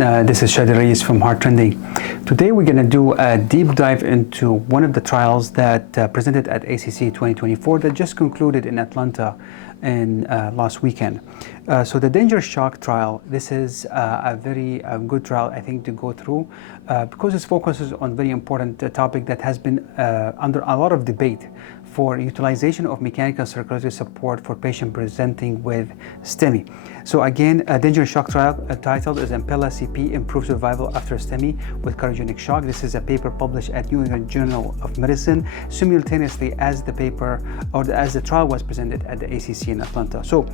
everyone. This is Chadi Alraies from Heart Trending. Today we're going to do a deep dive into one of the trials that presented at ACC 2024 that just concluded in Atlanta in last weekend. So the DanGer shock trial, this is a very good trial, I think, to go through because it focuses on a very important topic that has been under a lot of debate for utilization of mechanical circulatory support for patients presenting with STEMI. So again, DanGer shock trial titled is Impella CP Improves Survival After STEMI with Cardiogenic Shock. This is a paper published at New England Journal of Medicine simultaneously as the paper or as the trial was presented at the ACC in Atlanta. So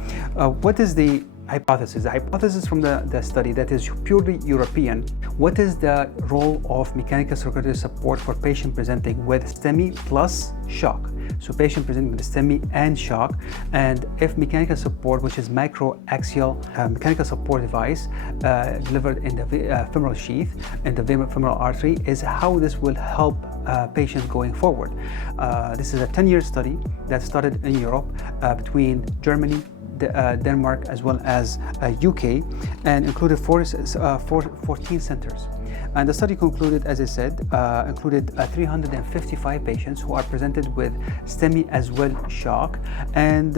what is the hypothesis? The hypothesis from the study that is purely European. What is the role of mechanical circulatory support for patients presenting with STEMI plus shock? So patient presenting with STEMI and shock, and if mechanical support, which is microaxial mechanical support device delivered in the femoral sheath and the femoral artery, is how this will help patients going forward. This is a 10-year study that started in Europe between Germany, Denmark as well as UK, and included 14 centers. And the study concluded, as I said, included 355 patients who are presented with STEMI as well shock and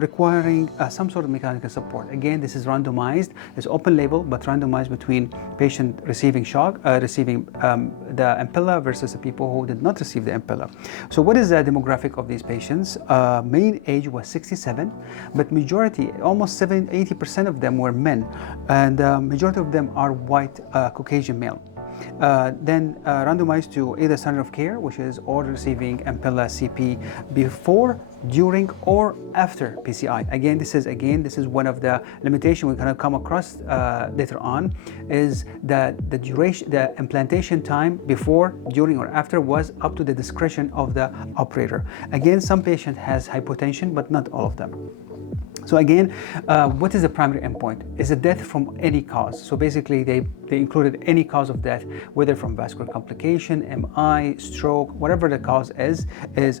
requiring some sort of mechanical support. Again, this is randomized, it's open label, but randomized between patient receiving shock, receiving the Impella versus the people who did not receive the Impella. So what is the demographic of these patients? Main age was 67, but majority, almost 80% of them were men, and majority of them are white Caucasian male. Then randomized to either standard of care, which is or receiving Impella CP before, during, or after PCI. Again, this is one of the limitations we're going to come across later on, is that the duration, the implantation time before, during, or after was up to the discretion of the operator. Again, some patient has hypotension, but not all of them. So again, what is the primary endpoint? Is it death from any cause? So basically they included any cause of death, whether from vascular complication, MI, stroke, whatever the cause is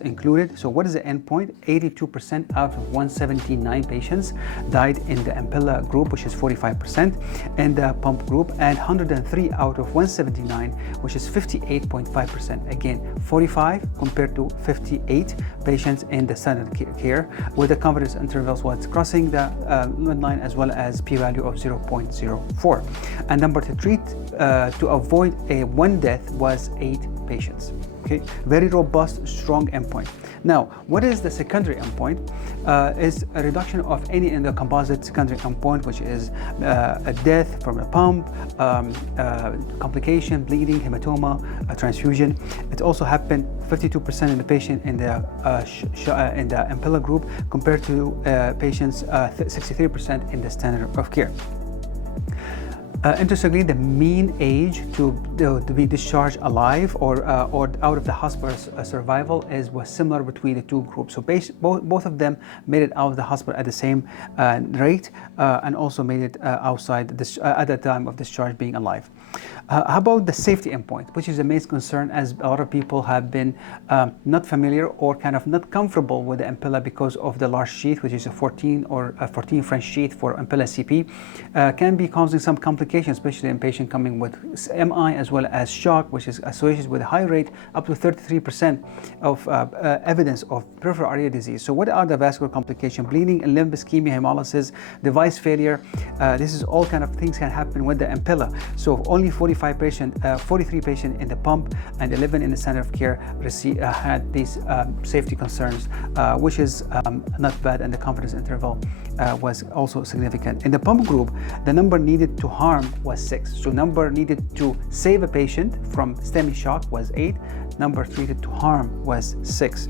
included. So what is the endpoint? 82% out of 179 patients died in the Impella group, which is 45%, and the pump group, and 103 out of 179, which is 58.5%. Again, 45 compared to 58 patients in the standard care, where the confidence intervals was crossing the midline as well as p-value of 0.04. And number to treat to avoid one death was 8 patients. Okay, very robust, strong endpoint. Now, what is the secondary endpoint? Is a reduction of any in the composite secondary endpoint, which is a death from a pump, complication, bleeding, hematoma, transfusion. It also happened 52% in the patient in the Impella group compared to patients 63% in the standard of care. Interestingly, the mean age to be discharged alive or out of the hospital survival was similar between the two groups. So both of them made it out of the hospital at the same rate and also made it outside at the time of discharge being alive. How about the safety endpoint, which is the main concern, as a lot of people have been not familiar or kind of not comfortable with the Impella because of the large sheath, which is a 14 French sheath for Impella CP, can be causing some complications, especially in patients coming with MI as well as shock, which is associated with a high rate, up to 33% of evidence of peripheral artery disease. So what are the vascular complications? Bleeding, limb ischemia, hemolysis, device failure. This is all kind of things can happen with the Impella. So only 43 patients in the pump and 11 in the standard of care had these safety concerns, which is not bad, and the confidence interval was also significant. In the pump group, the number needed to harm was 6. So number needed to save a patient from STEMI shock was 8. Number treated to harm was 6.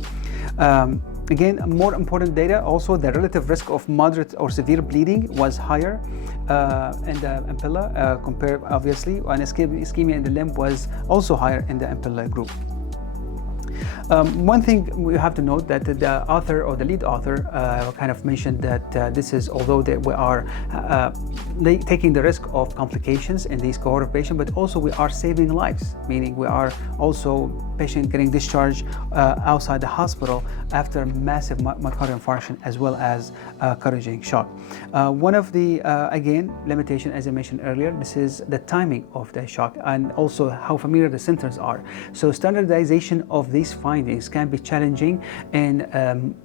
Again, more important data, also the relative risk of moderate or severe bleeding was higher in the Impella compared, obviously, and ischemia in the limb was also higher in the Impella group. One thing we have to note that the author or the lead author kind of mentioned that this is, although that we are taking the risk of complications in these cohort of patients, but also we are saving lives, meaning we are also patient getting discharged outside the hospital after massive myocardial infarction as well as cardiogenic shock. One of the, again, limitation, as I mentioned earlier, this is the timing of the shock and also how familiar the symptoms are. So standardization of these findings can be challenging in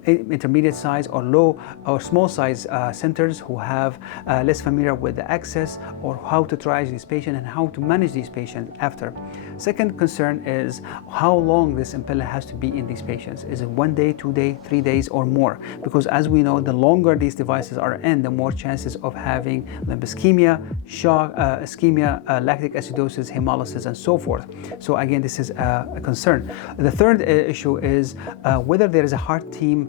intermediate size or low or small size centers who have less familiar with the access or how to triage these patients and how to manage these patients after. Second concern is how long this impella has to be in these patients. Is it 1 day, 2 days, 3 days or more? Because as we know, the longer these devices are in, the more chances of having limb ischemia, shock, ischemia, lactic acidosis, hemolysis, and so forth. So again, this is a concern. The third issue is whether there is a heart team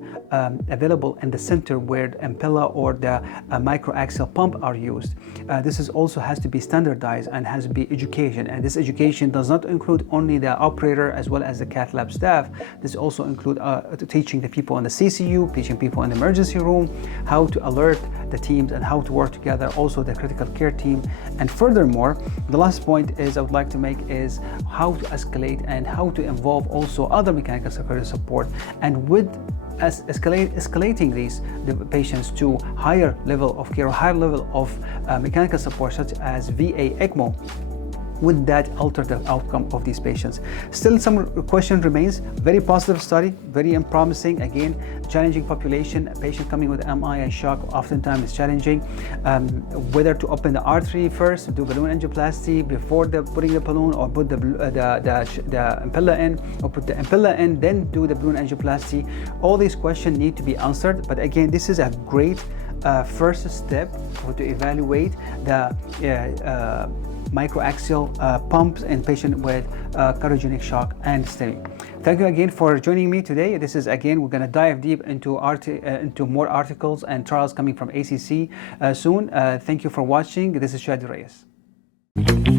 available in the center where the impella or the microaxial pump are used. This is also has to be standardized and has to be education. And this education does not include only the operator as well as the cath lab staff. This also include teaching the people in the CCU, teaching people in the emergency room, how to alert the teams and how to work together, also the critical care team. And furthermore, the last point is I would like to make is how to escalate and how to involve also other mechanical circulatory support, and with escalating the patients to higher level of care or higher level of mechanical support such as VA ECMO, would that alter the outcome of these patients? Still some question remains. Very positive study, very promising. Again, challenging population. A patient coming with MI and shock oftentimes is challenging. Whether to open the artery first, do balloon angioplasty before putting the balloon, or put the impella in, or put the impella in, then do the balloon angioplasty. All these questions need to be answered. But again, this is a great first step to evaluate the microaxial pumps in patients with cardiogenic shock and STEMI. Thank you again for joining me today. This is, again, we're going to dive deep into more articles and trials coming from ACC soon. Thank you for watching. This is Chadi Alraies.